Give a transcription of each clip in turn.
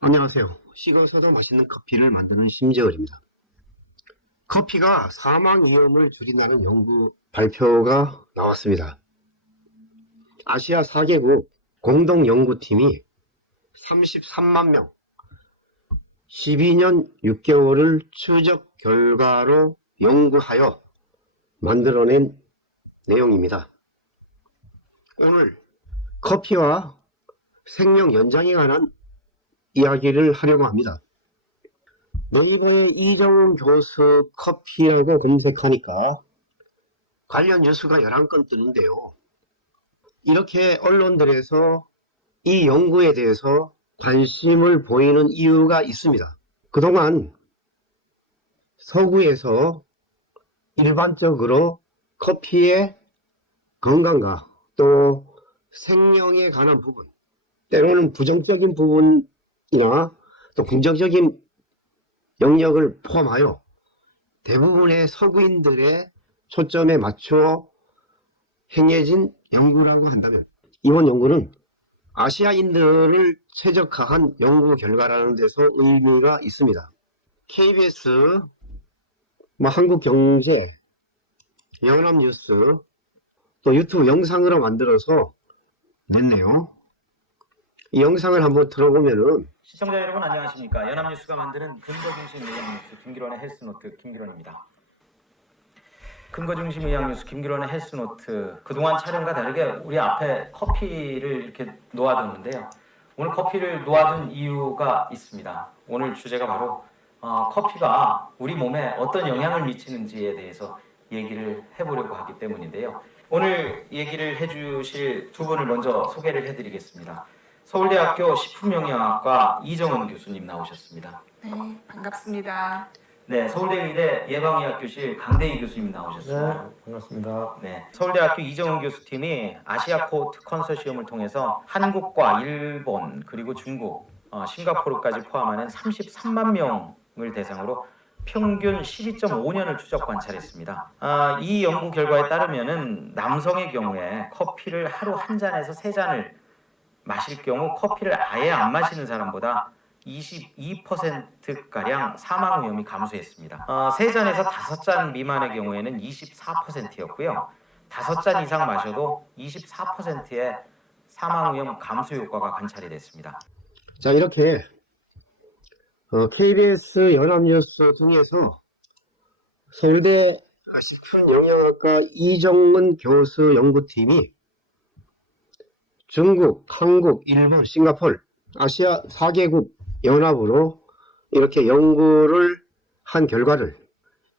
안녕하세요. 식어서도 맛있는 커피를 만드는 심재열입니다. 커피가 사망 위험을 줄인다는 연구 발표가 나왔습니다. 아시아 4개국 공동 연구팀이 33만 명, 12년 6개월을 추적 결과로 연구하여 만들어낸 내용입니다. 오늘 커피와 생명 연장에 관한 이야기를 하려고 합니다. 네이버에 이정훈 교수 커피라고 검색하니까 관련 뉴스가 11건 뜨는데요. 이렇게 언론들에서 이 연구에 대해서 관심을 보이는 이유가 있습니다. 그동안 서구에서 일반적으로 커피의 건강과 또 생명에 관한 부분, 때로는 부정적인 부분이나 또 긍정적인 영역을 포함하여 대부분의 서구인들의 초점에 맞춰 행해진 연구라고 한다면, 이번 연구는 아시아인들을 최적화한 연구 결과라는 데서 의미가 있습니다. KBS, 한국경제, 연합뉴스, 또 유튜브 영상으로 만들어서 냈네요. 이 영상을 한번 들어보면은, 시청자 여러분 안녕하십니까. 연합뉴스가 만드는 근거중심 의학뉴스 김기론의 헬스노트 김기론입니다. 근거중심 의학뉴스 김기론의 헬스노트, 그동안 촬영과 다르게 우리 앞에 커피를 이렇게 놓아뒀는데요. 오늘 커피를 놓아둔 이유가 있습니다. 오늘 주제가 바로 커피가 우리 몸에 어떤 영향을 미치는지에 대해서 얘기를 해보려고 하기 때문인데요. 오늘 얘기를 해주실 두 분을 먼저 소개를 해드리겠습니다. 서울대학교 식품영양학과 이정훈 교수님 나오셨습니다. 네, 반갑습니다. 네, 서울대의대 예방의학교실 강대희 교수님 나오셨습니다. 네, 반갑습니다. 네, 서울대학교 이정훈 교수팀이 아시아코트 컨소시엄을 통해서 한국과 일본 그리고 중국, 싱가포르까지 포함하는 33만 명을 대상으로 평균 12.5년을 추적 관찰했습니다. 이 연구 결과에 따르면은 남성의 경우에 커피를 하루 한 잔에서 세 잔을 마실 경우 커피를 아예 안 마시는 사람보다 22%가량 사망 위험이 감소했습니다. 3잔에서 5잔 미만의 경우에는 24%였고요. 5잔 이상 마셔도 24%의 사망 위험 감소 효과가 관찰이 됐습니다. 자, 이렇게 KBS 연합뉴스 등에서 서울대 식품영양학과 이정훈 교수 연구팀이 중국, 한국, 일본, 싱가포르, 아시아 4개국 연합으로 이렇게 연구를 한 결과를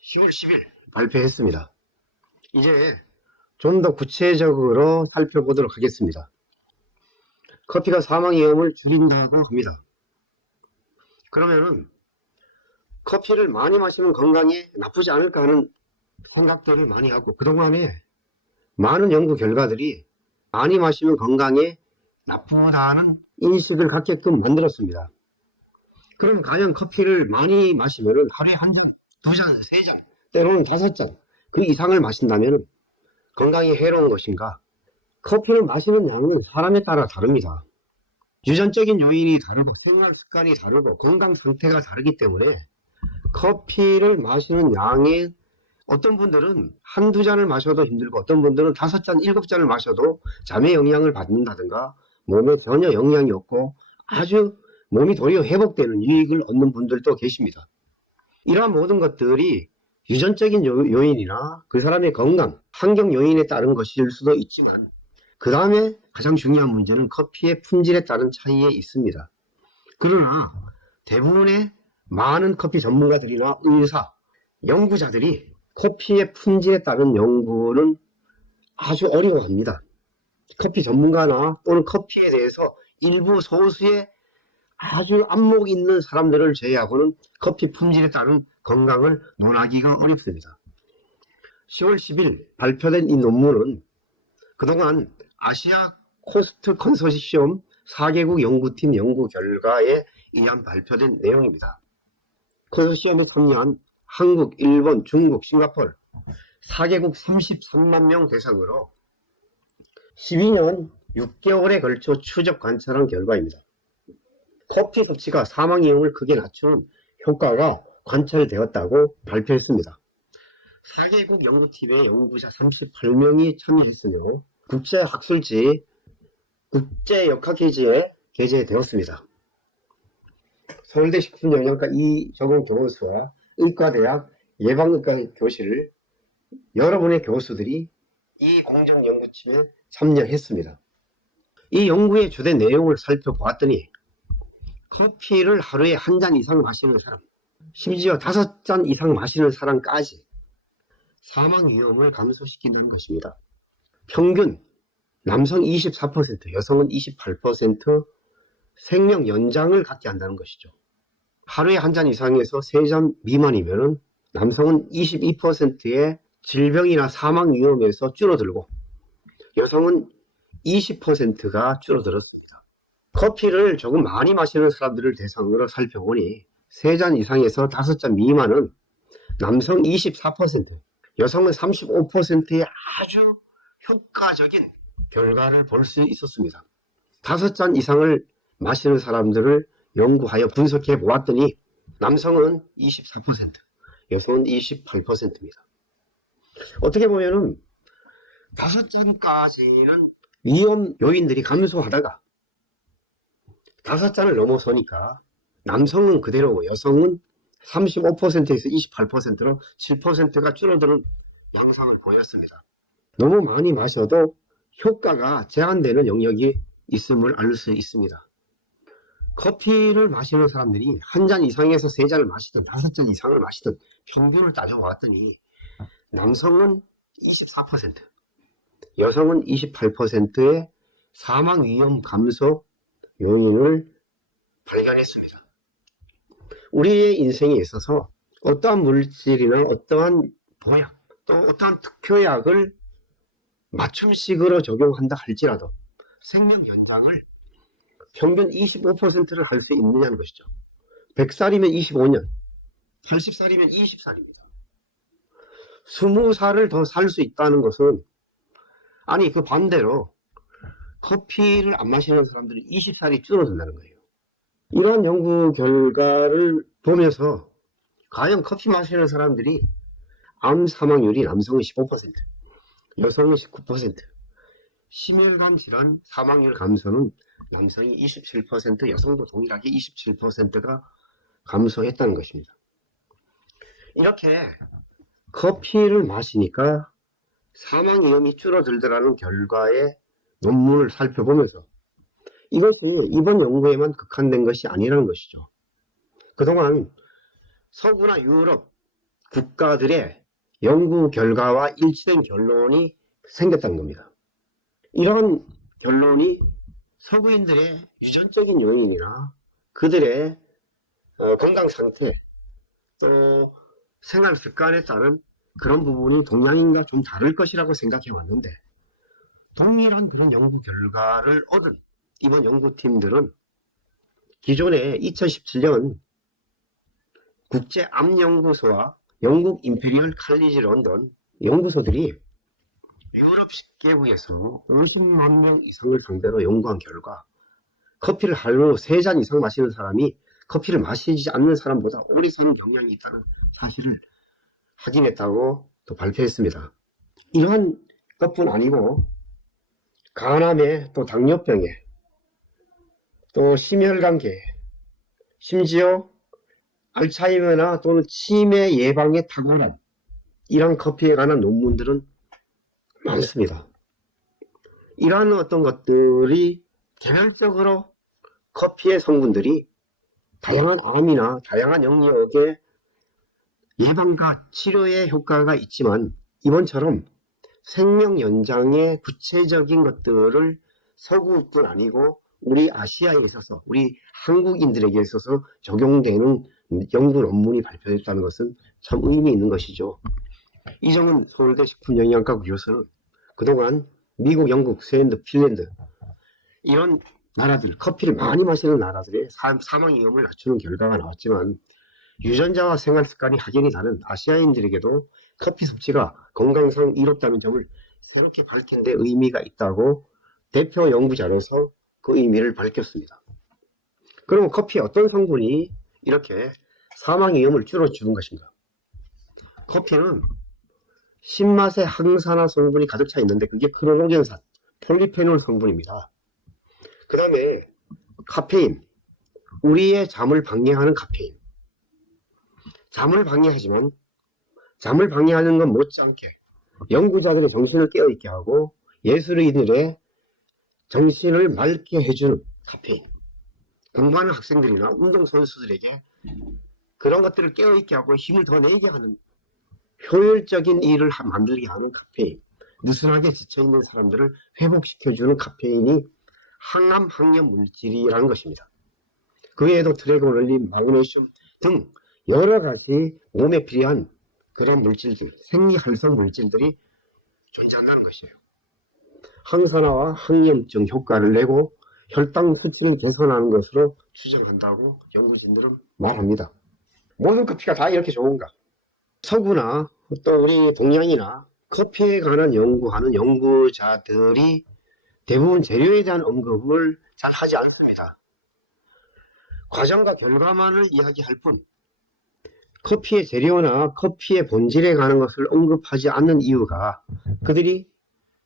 10월 10일 발표했습니다. 이제 좀 더 구체적으로 살펴보도록 하겠습니다. 커피가 사망 위험을 줄인다고 합니다. 그러면은 커피를 많이 마시면 건강에 나쁘지 않을까 하는 생각들을 많이 하고, 그동안에 많은 연구 결과들이 많이 마시면 건강에 나쁘다는 인식을 갖게끔 만들었습니다. 그럼 과연 커피를 많이 마시면 하루에 한 잔, 두 잔, 세 잔, 때로는 5잔 그 이상을 마신다면 건강에 해로운 것인가? 커피를 마시는 양은 사람에 따라 다릅니다. 유전적인 요인이 다르고 생활 습관이 다르고 건강 상태가 다르기 때문에 커피를 마시는 양에 어떤 분들은 한두 잔을 마셔도 힘들고 어떤 분들은 5잔, 7잔을 마셔도 잠에 영향을 받는다든가 몸에 전혀 영향이 없고 아주 몸이 도리어 회복되는 유익을 얻는 분들도 계십니다. 이러한 모든 것들이 유전적인 요인이나 그 사람의 건강, 환경 요인에 따른 것일 수도 있지만, 그 다음에 가장 중요한 문제는 커피의 품질에 따른 차이에 있습니다. 그러나 대부분의 많은 커피 전문가들이나 의사, 연구자들이 커피의 품질에 따른 연구는 아주 어려워합니다. 커피 전문가나 또는 커피에 대해서 일부 소수의 아주 안목 있는 사람들을 제외하고는 커피 품질에 따른 건강을 논하기가 어렵습니다. 10월 10일 발표된 이 논문은 그동안 아시아 코스트 컨소시엄 4개국 연구팀 연구 결과에 의한 발표된 내용입니다. 컨소시엄에 참여한 한국, 일본, 중국, 싱가포르 4개국 33만 명 대상으로 12년 6개월에 걸쳐 추적 관찰한 결과입니다. 커피 섭취가 사망 위험을 크게 낮추는 효과가 관찰되었다고 발표했습니다. 4개국 연구팀의 연구자 38명이 참여했으며 국제학술지 국제역학회지에 게재되었습니다. 서울대 식품영양과 이정훈 교수와 의과대학 예방의과 교실 여러분의 교수들이 이 공정연구팀에 참여했습니다. 이 연구의 주된 내용을 살펴보았더니 커피를 하루에 한 잔 이상 마시는 사람, 심지어 5잔 이상 마시는 사람까지 사망 위험을 감소시키는 것입니다. 평균 남성 24%, 여성은 28% 생명 연장을 갖게 한다는 것이죠. 하루에 한 잔 이상에서 3잔 미만이면 남성은 22%의 질병이나 사망 위험에서 줄어들고 여성은 20%가 줄어들었습니다. 커피를 조금 많이 마시는 사람들을 대상으로 살펴보니 3잔 이상에서 5잔 미만은 남성 24%, 여성은 35%의 아주 효과적인 결과를 볼 수 있었습니다. 5잔 이상을 마시는 사람들을 연구하여 분석해 보았더니 남성은 24%, 여성은 28%입니다. 어떻게 보면은 5잔까지는 위험 요인들이 감소하다가 5잔을 넘어서니까 남성은 그대로고 여성은 35%에서 28%로 7%가 줄어드는 양상을 보였습니다. 너무 많이 마셔도 효과가 제한되는 영역이 있음을 알 수 있습니다. 커피를 마시는 사람들이 한 잔 이상에서 3잔을 마시든 5잔 이상을 마시든 평균을 따져봤더니 남성은 24%, 여성은 28%의 사망 위험 감소 요인을 발견했습니다. 우리의 인생에 있어서 어떠한 물질이나 어떠한 보약, 또 어떠한 특효약을 맞춤식으로 적용한다 할지라도 생명 연장을 평균 25%를 할 수 있느냐는 것이죠. 100살이면 25년, 80살이면 20살입니다. 20살을 더 살 수 있다는 것은, 아니 그 반대로 커피를 안 마시는 사람들이 20살이 줄어든다는 거예요. 이러한 연구 결과를 보면서 과연 커피 마시는 사람들이 암 사망률이 남성은 15%, 여성은 19%, 심혈관 질환 사망률 감소는 남성이 27%, 여성도 동일하게 27%가 감소했다는 것입니다. 이렇게 커피를 마시니까 사망 위험이 줄어들더라는 결과의 논문을 살펴보면서 이것이 이번 연구에만 국한된 것이 아니라는 것이죠. 그동안 서구나 유럽 국가들의 연구 결과와 일치된 결론이 생겼다는 겁니다. 이런 결론이 서구인들의 유전적인 요인이나 그들의 건강 상태, 또 생활 습관에 따른 그런 부분이 동양인과 좀 다를 것이라고 생각해 왔는데, 동일한 그런 연구 결과를 얻은 이번 연구팀들은 기존에 2017년 국제암연구소와 영국 임페리얼 칼리지 런던 연구소들이 유럽 10개국에서 50만 명 이상을 상대로 연구한 결과 커피를 하루 3잔 이상 마시는 사람이 커피를 마시지 않는 사람보다 오래 사는 경향이 있다는 사실을 확인했다고 또 발표했습니다. 이러한 것뿐 아니고 간암에, 또 당뇨병에, 또 심혈관계에, 심지어 알츠하이머나 또는 치매 예방에 탁월한 이러한 커피에 관한 논문들은 많습니다. 이러한 어떤 것들이 개별적으로 커피의 성분들이 다양한 암이나 다양한 영역의 예방과 치료에 효과가 있지만 이번처럼 생명 연장의 구체적인 것들을 서구뿐 아니고 우리 아시아에 있어서, 우리 한국인들에게 있어서 적용되는 연구 논문이 발표됐다는 것은 참 의미 있는 것이죠. 이정훈 서울대 식품영양과 교수는 그동안 미국, 영국, 스웨덴, 핀란드 이런 나라들, 커피를 많이 마시는 나라들의 사망 위험을 낮추는 결과가 나왔지만 유전자와 생활 습관이 확연히 다른 아시아인들에게도 커피 섭취가 건강상 이롭다는 점을 새롭게 밝힌 데 의미가 있다고 대표 연구자로서 그 의미를 밝혔습니다. 그러면 커피의 어떤 성분이 이렇게 사망 위험을 줄여주는 것인가? 커피는 신맛에 항산화 성분이 가득 차 있는데 그게 크로노겐산, 폴리페놀 성분입니다. 그 다음에 카페인, 우리의 잠을 방해하는 카페인. 잠을 방해하지만 잠을 방해하는 건 못지않게 연구자들의 정신을 깨어있게 하고 예술인들의 정신을 맑게 해주는 카페인. 공부하는 학생들이나 운동선수들에게 그런 것들을 깨어있게 하고 힘을 더 내게 하는 효율적인 일을 만들게 하는 카페인. 느슨하게 지쳐있는 사람들을 회복시켜주는 카페인이 항암, 항염 물질이라는 것입니다. 그 외에도 트레고놀린, 마그네슘 등 여러 가지 몸에 필요한 그런 물질들, 생리활성 물질들이 존재한다는 것이에요. 항산화와 항염증 효과를 내고 혈당 수치를 개선하는 것으로 추정한다고 연구진들은 말합니다. 모든 커피가 다 이렇게 좋은가? 서구나 또 우리 동양이나 커피에 관한 연구하는 연구자들이 대부분 재료에 대한 언급을 잘 하지 않습니다. 과정과 결과만을 이야기할 뿐 커피의 재료나 커피의 본질에 관한 것을 언급하지 않는 이유가 그들이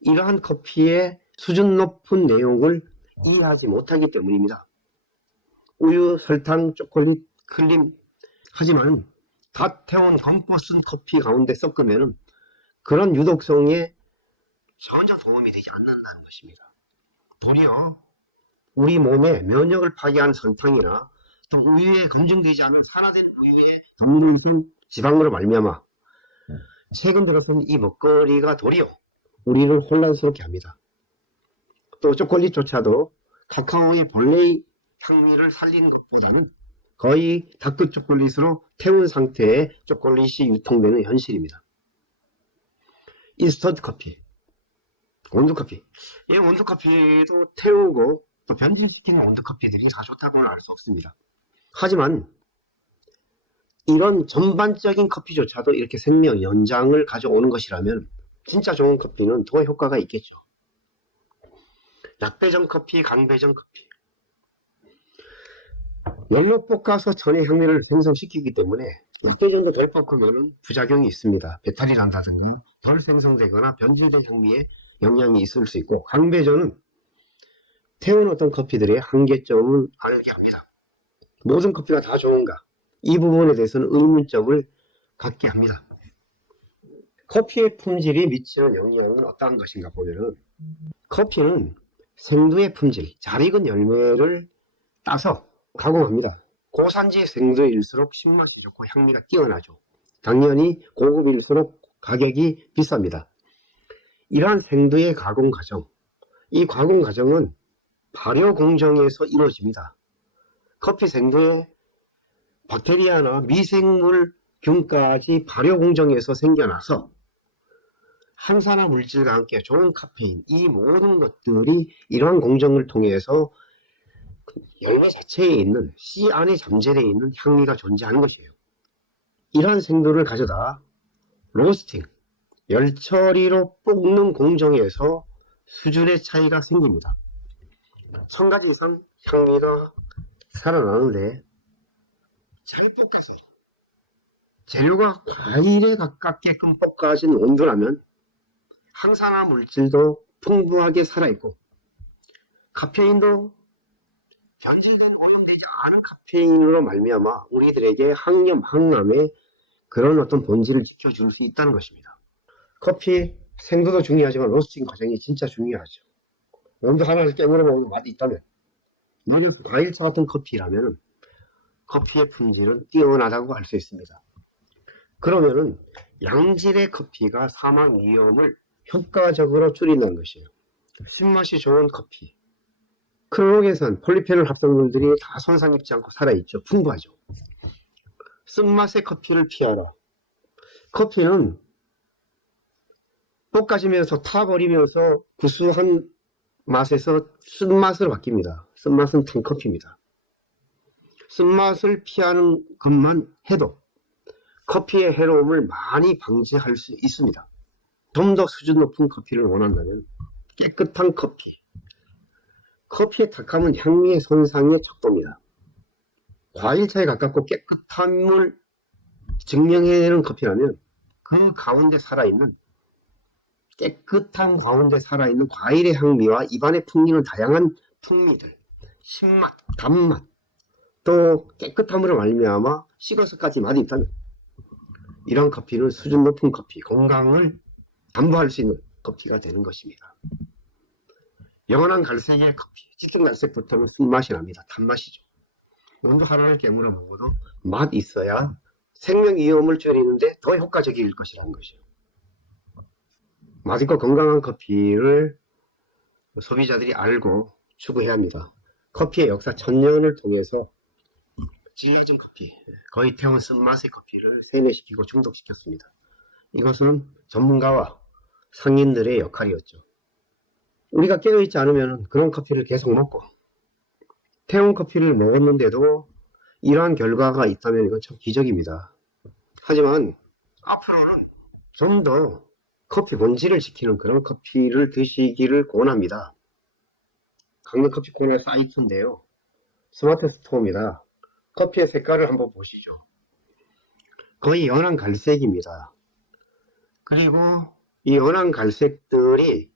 이러한 커피의 수준 높은 내용을 이해하지 못하기 때문입니다. 우유, 설탕, 초콜릿, 크림 하지만 다 태운 덤고 쓴 커피 가운데 섞으면 그런 유독성에 전혀 도움이 되지 않는다는 것입니다. 도리어 우리 몸의 면역을 파괴하는 설탕이나 또 우유에 검증되지 않은 산화된 우유에 동물성 지방으로 말미암아 최근 들어서는 이 먹거리가 도리어 우리를 혼란스럽게 합니다. 또 초콜릿조차도 카카오의 본래의 향미를 살리는 것보다는 거의 다크 초콜릿으로 태운 상태의 초콜릿이 유통되는 현실입니다. 인스턴트 커피, 원두커피. 이 원두커피도 태우고 또 변질시키는 원두커피들이 다 좋다고는 알 수 없습니다. 하지만 이런 전반적인 커피조차도 이렇게 생명 연장을 가져오는 것이라면 진짜 좋은 커피는 더 효과가 있겠죠. 약배전 커피, 강배전 커피. 열로 볶아서 전의 향미를 생성시키기 때문에 약배전도 덜 볶으면 부작용이 있습니다. 배탈이 난다든가 덜 생성되거나 변질된 향미에 영향이 있을 수 있고, 강배전은 태운 어떤 커피들의 한계점을 알게 합니다. 모든 커피가 다 좋은가? 이 부분에 대해서는 의문점을 갖게 합니다. 커피의 품질이 미치는 영향은 어떠한 것인가 보면은, 커피는 생두의 품질, 잘 익은 열매를 따서 가공합니다. 고산지 생두일수록 신맛이 좋고 향미가 뛰어나죠. 당연히 고급일수록 가격이 비쌉니다. 이러한 생두의 가공 과정, 이 가공 과정은 발효 공정에서 이루어집니다. 커피 생두에 박테리아나 미생물균까지 발효 공정에서 생겨나서 항산화 물질과 함께 좋은 카페인, 이 모든 것들이 이러한 공정을 통해서 열매 자체에 있는 씨 안에 잠재되어 있는 향미가 존재하는 것이에요. 이러한 생두를 가져다 로스팅, 열 처리로 볶는 공정에서 수준의 차이가 생깁니다. 1000가지 이상 향미가 살아나는데, 잘 볶아서 재료가 과일에 가깝게끔 볶아진 온도라면 항산화 물질도 풍부하게 살아있고 카페인도 변질된 오염되지 않은 카페인으로 말미암아 우리들에게 항염, 항암의 그런 어떤 본질을 지켜줄 수 있다는 것입니다. 커피 생두도 중요하지만 로스팅 과정이 진짜 중요하죠. 온도 하나를 깨물어 먹으면 맛이 있다면, 만약 과일차 같은 커피라면 커피의 품질은 뛰어나다고 할 수 있습니다. 그러면은 양질의 커피가 사망 위험을 효과적으로 줄인다는 것이에요. 신맛이 좋은 커피, 크로노겐산, 폴리페놀 합성물들이 다 손상 입지 않고 살아있죠. 풍부하죠. 쓴맛의 커피를 피하라. 커피는 볶아지면서 타버리면서 구수한 맛에서 쓴맛으로 바뀝니다. 쓴맛은 탄커피입니다. 쓴맛을 피하는 것만 해도 커피의 해로움을 많이 방지할 수 있습니다. 좀 더 수준 높은 커피를 원한다면 깨끗한 커피. 커피의 탁함은 향미의 손상의 척도입니다. 과일차에 가깝고 깨끗함을 증명해내는 커피라면 그 가운데 살아있는 깨끗한 가운데 살아있는 과일의 향미와 입안에 풍기는 다양한 풍미들, 신맛, 단맛, 또 깨끗함으로 말미암아 식어서까지 맛이 있다면 이런 커피는 수준 높은 커피, 건강을 담보할 수 있는 커피가 되는 것입니다. 연한 갈색의 커피, 짙은 갈색부터는 쓴맛이 납니다. 단맛이죠. 온도 하나를 깨물어 먹어도 맛 있어야 생명 위험을 줄이는데 더 효과적일 것이라는 것이죠. 맛있고 건강한 커피를 소비자들이 알고 추구해야 합니다. 커피의 역사 1000년을 통해서 진해진 커피, 거의 태운 쓴맛의 커피를 세뇌시키고 중독시켰습니다. 이것은 전문가와 상인들의 역할이었죠. 우리가 깨어있지 않으면 그런 커피를 계속 먹고 태운 커피를 먹었는데도 이러한 결과가 있다면 이건 참 기적입니다. 하지만 앞으로는 좀 더 커피 본질을 지키는 그런 커피를 드시기를 권합니다. 강릉커피 코너 사이트인데요. 스마트 스토어입니다. 커피의 색깔을 한번 보시죠. 거의 연한 갈색입니다. 그리고 이 연한 갈색들이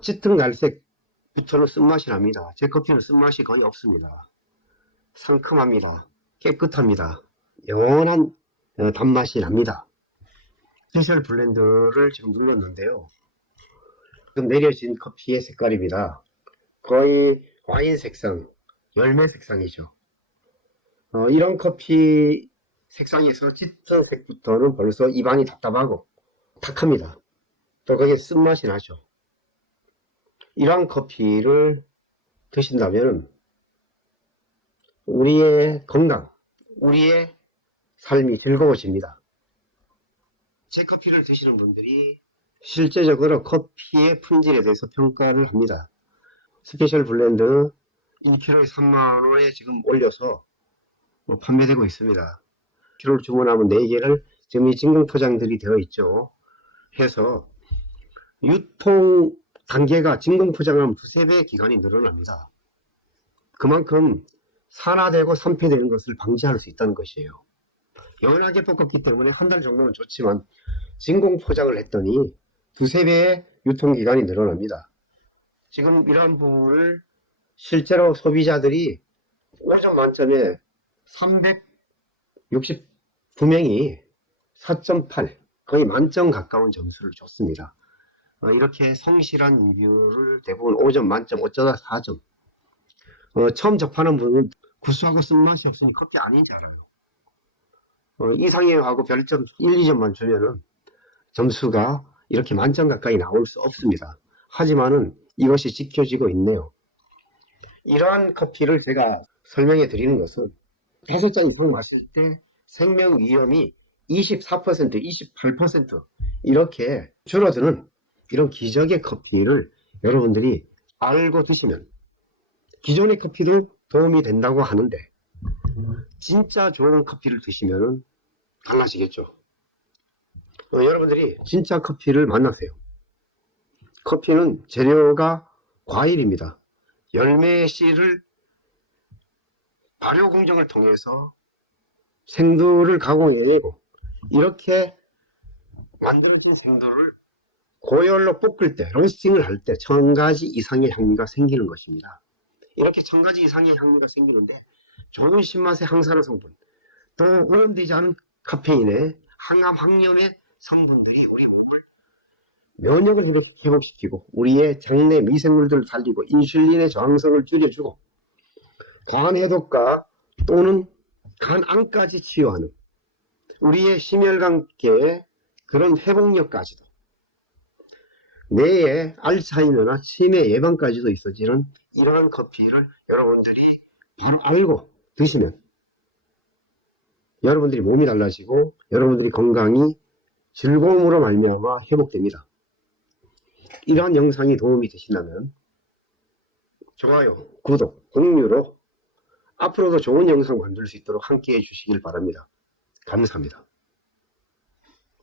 짙은 갈색부터는 쓴맛이 납니다. 제 커피는 쓴맛이 거의 없습니다. 상큼합니다. 깨끗합니다. 연한 단맛이 납니다. 스페셜 블렌드를 지금 눌렀는데요. 지금 내려진 커피의 색깔입니다. 거의 와인 색상, 열매 색상이죠. 이런 커피 색상에서 짙은 색부터는 벌써 입안이 답답하고 탁합니다. 또 거기에 쓴맛이 나죠. 이러한 커피를 드신다면 우리의 건강, 우리의 삶이 즐거워집니다. 제 커피를 드시는 분들이 실제적으로 커피의 품질에 대해서 평가를 합니다. 스페셜 블렌드 1kg에 3만원에 지금 올려서 판매되고 있습니다. 1kg를 주문하면 4개를 지금 이 진공 포장들이 되어 있죠. 해서 유통 단계가 진공 포장하면 2~3배 기간이 늘어납니다. 그만큼 산화되고 산패되는 것을 방지할 수 있다는 것이에요. 연하게 볶았기 때문에 한 달 정도는 좋지만 진공 포장을 했더니 2~3배의 유통기간이 늘어납니다. 지금 이런 부분을 실제로 소비자들이 5점 만점에 369명이 4.8 거의 만점 가까운 점수를 줬습니다. 이렇게 성실한 리뷰를 대부분 5점 만점, 어쩌다 4점. 처음 접하는 분은 구수하고 쓴맛이 없으니 커피 아닌지 알아요. 이상형하고 별점 1~2점만 주면은 점수가 이렇게 만점 가까이 나올 수 없습니다. 하지만은 이것이 지켜지고 있네요. 이러한 커피를 제가 설명해 드리는 것은 5잔 이상 마실 때 생명 위험이 24%, 28% 이렇게 줄어드는 이런 기적의 커피를 여러분들이 알고 드시면 기존의 커피도 도움이 된다고 하는데 진짜 좋은 커피를 드시면 달라지겠죠. 여러분들이 진짜 커피를 만나세요. 커피는 재료가 과일입니다. 열매 씨를 발효 공정을 통해서 생두를 가공해내고 이렇게 만들어진 생두를 고열로 볶을 때, 로스팅을 할 때 1000가지 이상의 향미가 생기는 것입니다. 이렇게 1000가지 이상의 향미가 생기는데 좋은 신맛의 항산화 성분, 또 오염되지 않은 카페인에 항암, 항염의 성분들이 우리 몸을 면역을 회복시키고 우리의 장내 미생물들을 살리고 인슐린의 저항성을 줄여주고 간 해독과 또는 간 암까지 치유하는 우리의 심혈관계의 그런 회복력까지도 뇌의 알츠하이머나 치매 예방까지도 있어지는 이러한 커피를 여러분들이 바로 알고 드시면 여러분들이 몸이 달라지고 여러분들이 건강이 즐거움으로 말미암아 회복됩니다. 이러한 영상이 도움이 되신다면 좋아요, 구독, 공유로 앞으로도 좋은 영상 만들 수 있도록 함께 해주시길 바랍니다. 감사합니다.